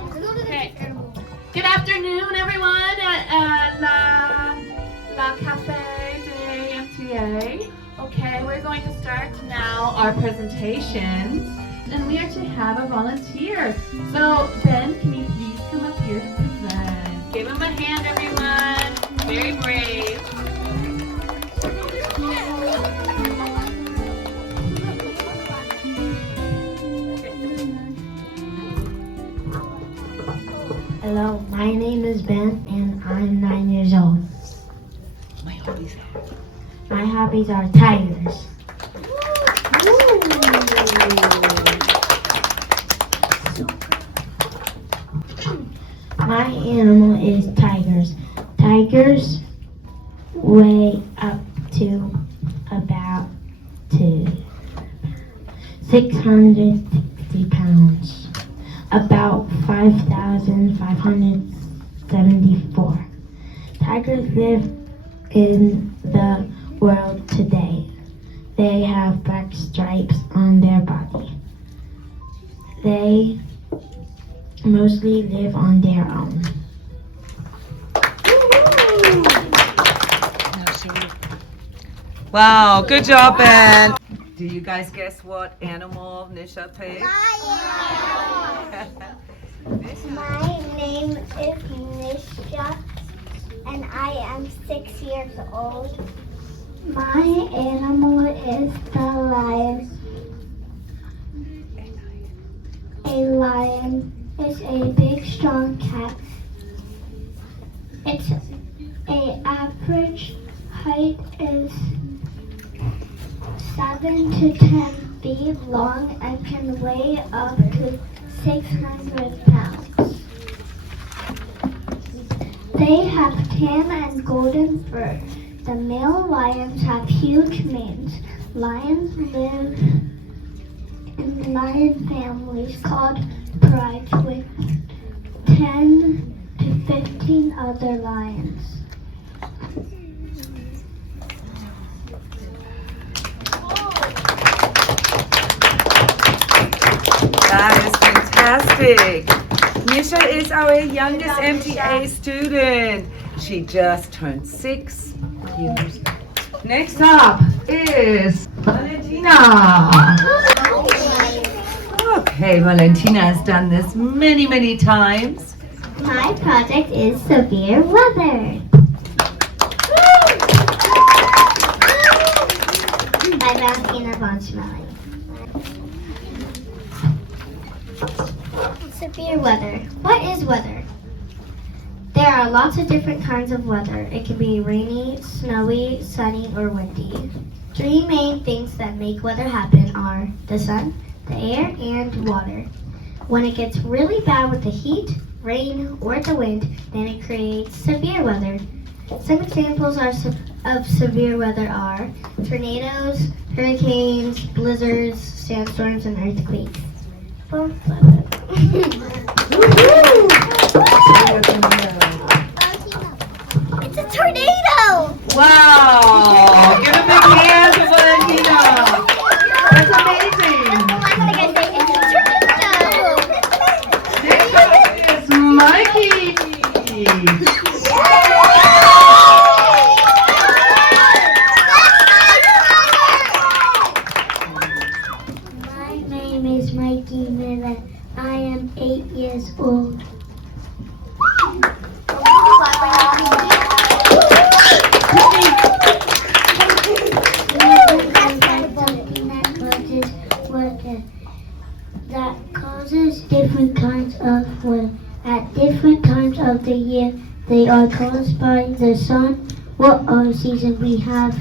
Okay. Good afternoon, everyone, at La Cafe de MTA. Okay, we're going to start now our presentations, and we actually have a volunteer. So, Ben, can you please come up here to present? Give him a hand, everyone. Very brave. Hello, my name is Ben and I'm 9 years old. My hobbies are tigers. My animal is tigers. Tigers weigh up to about 660 pounds. About 5,574. Tigers live in the world today. They have black stripes on their body. They mostly live on their own. Wow, good job, Ben. Do you guys guess what animal Nisha picked? My name is Nisha and I am 6 years old. My animal is the lion. A lion is a big, strong cat. Its average height is 7 to 10 feet long and can weigh up to 600 pounds. They have tan and golden fur. The male lions have huge manes. Lions live in lion families called prides with 10 to 15 other lions. That is fantastic. Nisha is our youngest MTA student. She just turned 6 years. Next up is Valentina. Okay, Valentina has done this many, many times. My project is severe weather. By Valentina von Schmeling. Severe weather. What is weather? There are lots of different kinds of weather. It can be rainy, snowy, sunny, or windy. Three main things that make weather happen are the sun, the air, and water. When it gets really bad with the heat, rain, or the wind, then it creates severe weather. Some examples of severe weather are tornadoes, hurricanes, blizzards, sandstorms, and earthquakes. It's a tornado! Wow! Give a big hand to Valentina. That's amazing. Next up is Mikey. My name is Mikey Miller. I am 8 years old. That causes different kinds of weather. At different times of the year, they are caused by the sun. What our season we have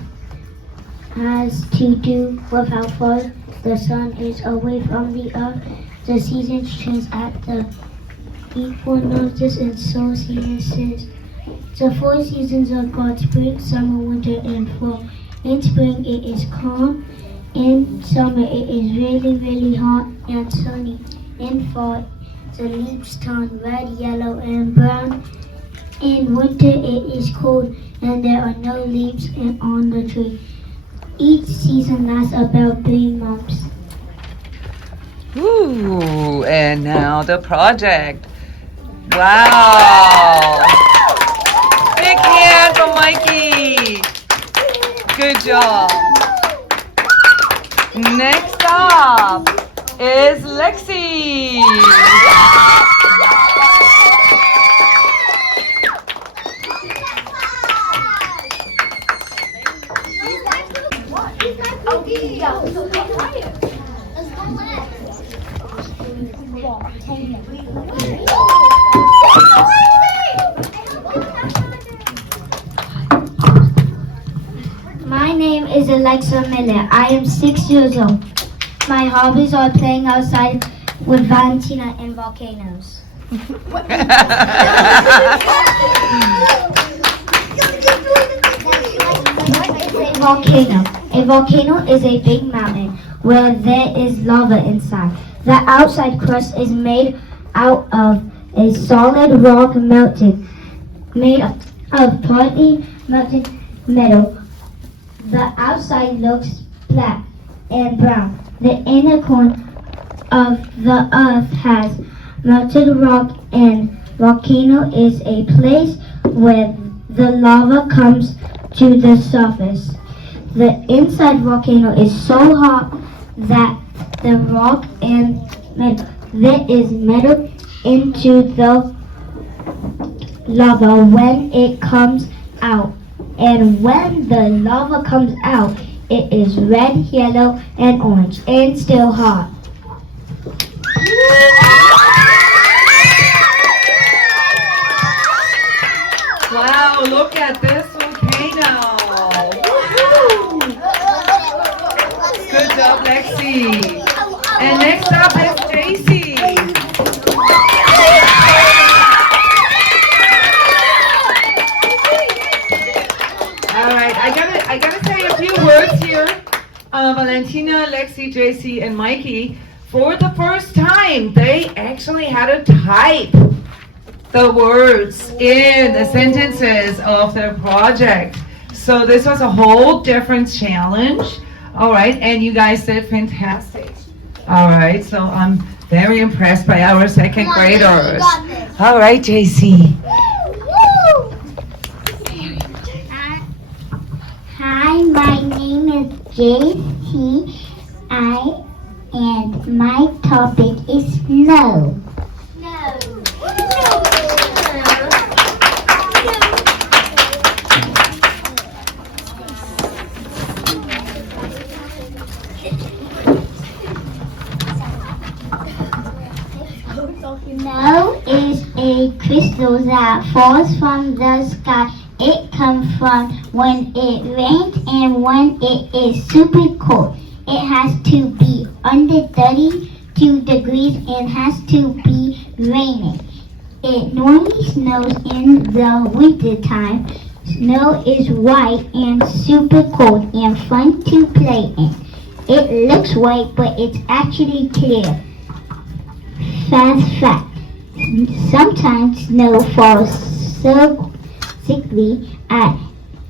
has to do with how far the sun is away from the earth. The seasons change at the equinoxes and solstices. The 4 seasons are called spring, summer, winter, and fall. In spring, it is calm. In summer, it is really, really hot and sunny. In fall, the leaves turn red, yellow, and brown. In winter, it is cold and there are no leaves on the tree. Each season lasts about 3 months. Ooh, and now the project. Wow. Big hand for Mikey. Good job. Next up is Lexi. My name is Alexa Miller. I am 6 years old. My hobbies are playing outside with Valentina and volcanoes. Volcano. A volcano is a big mountain where there is lava inside. The outside crust is made out of a solid rock made of partly melted metal. The outside looks black and brown. The inner core of the earth has melted rock, and volcano is a place where the lava comes to the surface. The inside volcano is so hot that the rock and metal that is melted into the lava when it comes out. And when the lava comes out, it is red, yellow, and orange, and still hot. Wow, look at this volcano. Woohoo! Good job, Lexi. And next up is JC. All right, I gotta say a few words here. Valentina, Lexi, JC, and Mikey, for the first time, they actually had to type the words in the sentences of their project. So this was a whole different challenge. All right, and you guys did fantastic. All right, so I'm very impressed by our second graders. All right, JC. Hi, my name is JC. And my topic is snow. Snow is a crystal that falls from the sky. It comes from when it rains and when it is super cold. It has to be under 32 degrees and has to be raining. It normally snows in the winter time. Snow is white and super cold and fun to play in. It looks white, but it's actually clear. Fast fact. Sometimes snow falls so thickly that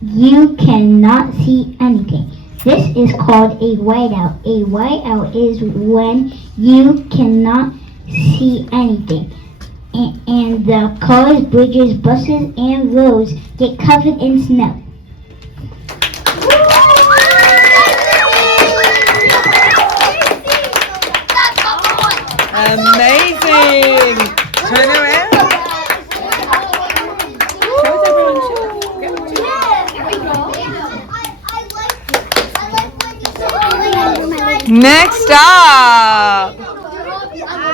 you cannot see anything. This is called a whiteout. A whiteout is when you cannot see anything. And the cars, bridges, buses, and roads get covered in snow. Amazing! Turn around. Next up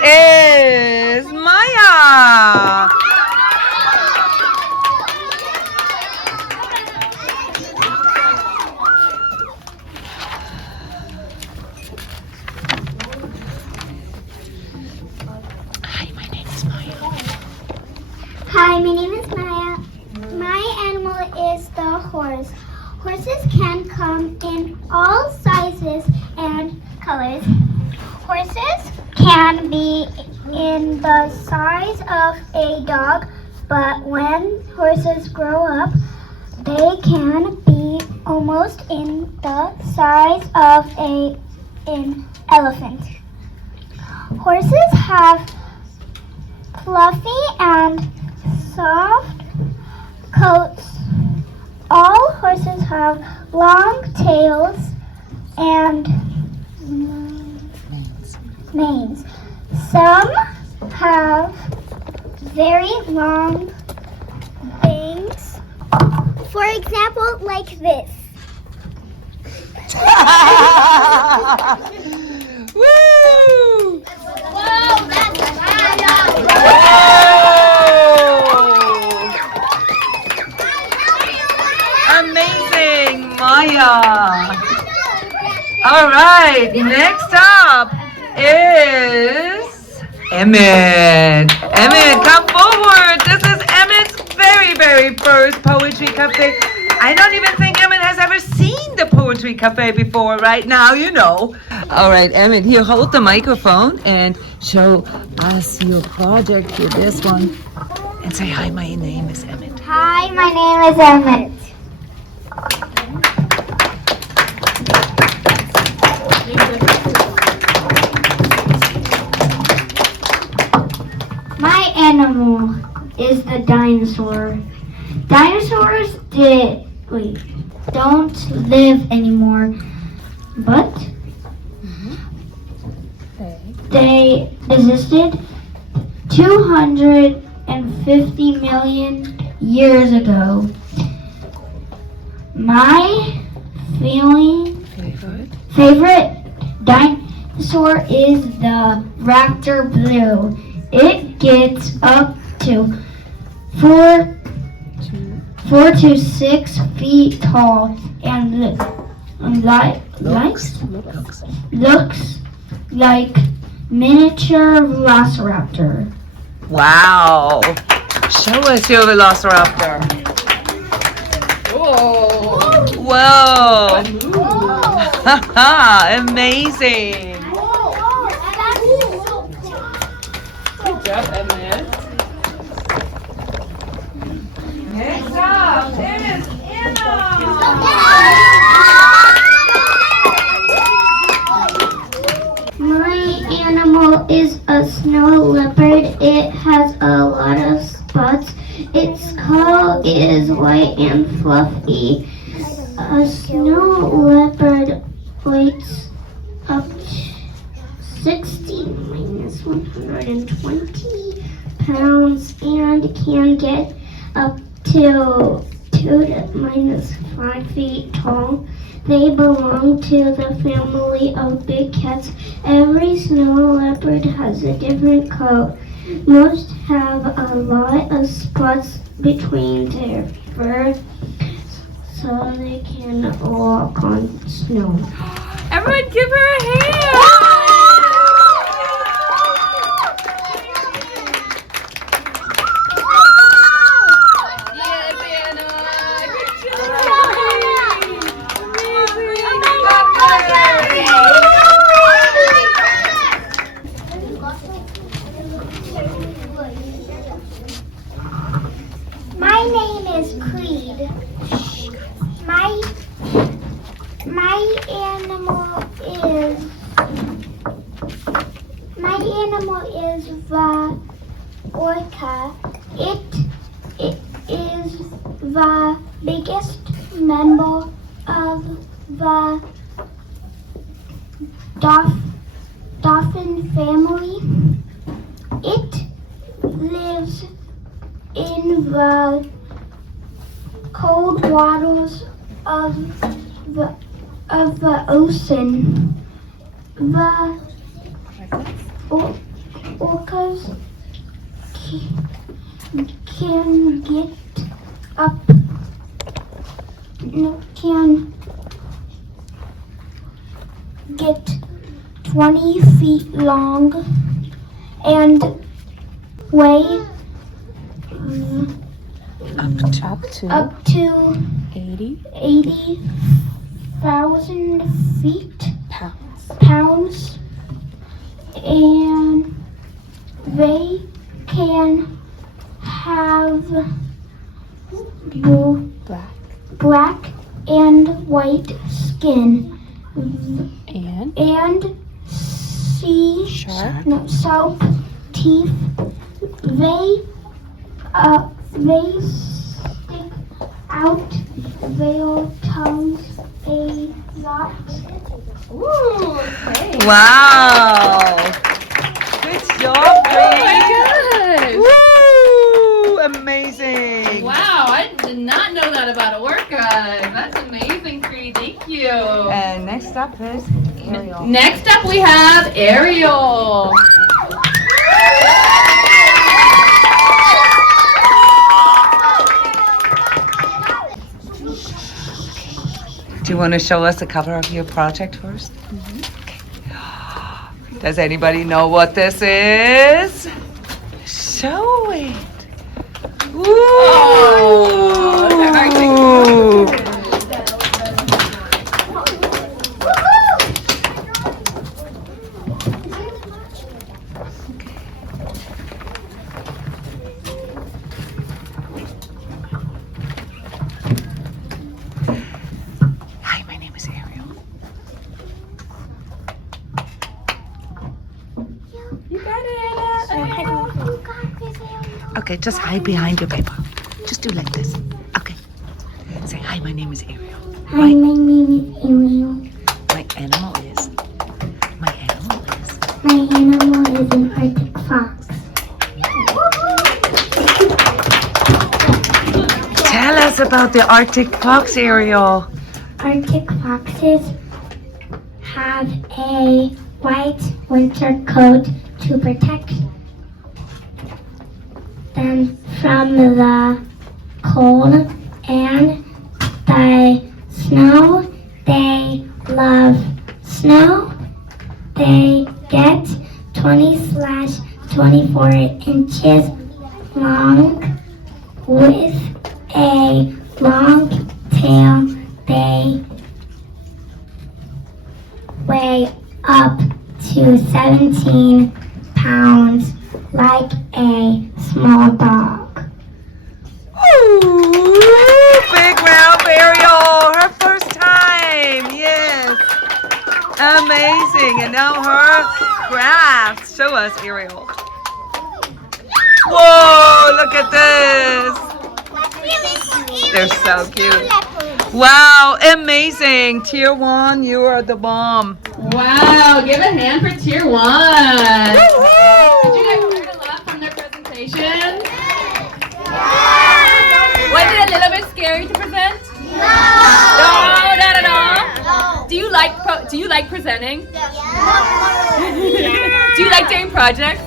is Maya. Hi, my name is Maya. My animal is the horse. Horses can come in all sizes and colors. Horses can be in the size of a dog, but when horses grow up, they can be almost in the size of an elephant. Horses have fluffy and soft coats. All horses have long tails and manes. Some have very long bangs. For example, like this. Woo! Amazing, Maya. All right, next up is Emmett. Emmett, come forward. This is Emmett's very, very first Poetry Cafe. I don't even think Emmett has ever seen the Poetry Cafe before. Right now, you know. All right, Emmett, here, hold the microphone and show us your project here, this one. And say, hi, my name is Emmett. Hi, my name is Emmett. My animal is the dinosaur. Dinosaurs don't live anymore, but they existed 250 million years ago. My favorite dinosaur is the raptor blue. It gets up to 4 to 6 feet tall and looks like miniature velociraptor. Wow. Show us your velociraptor. Whoa. Amazing. Good job, Emmett. Next up is Anna. My animal is a snow leopard. It has a lot of spots. Its coat is white and fluffy. A snow leopard weighs up to 60 minus 120 pounds and can get up to 2 to minus 5 feet tall. They belong to the family of big cats. Every snow leopard has a different coat. Most have a lot of spots between their fur so they can walk on snow. Everyone give her a hand. My name is Creed. My animal is the orca. It is the biggest member of the dolphin family. It lives in the cold waters of the ocean. The orcas can get up, can get 20 feet long and weigh up to 80,000 pounds, and they can have black and white skin and sharp teeth. They They stick out their tongues a lot. Ooh, okay. Wow. Good job, Oh Bree. my gosh. Woo! Amazing. Wow, I did not know that about orcas. That's amazing, Cree. Thank you. And next up is Ariel. Next up we have Ariel. Do you want to show us the cover of your project first? Okay. Does anybody know what this is? Show it. Ooh. Hi, my name is Ariel. You got it, Ariel. Okay, just hide behind your paper. Just do like this. Okay. Say, hi, my name is Ariel. Hi, my name is Ariel. My animal is. My animal is. My animal is an Arctic fox. Tell us about the Arctic fox, Ariel. Arctic foxes have a white winter coat to protect them from the cold and the snow. They love snow. They get 20/24 inches long with a long tail. They weigh up to 17 pounds like a small dog. Ooh, big round Ariel. Her first time. Yes. Amazing. And now her crafts. Show us, Ariel. Whoa, look at this. They're so cute. Wow, amazing. Tier 1, you are the bomb. Wow, give a hand for Tier 1. Did you guys learn a lot from their presentation? Was it a little bit scary to present? No, not at all. Do you like presenting? Do you like doing projects?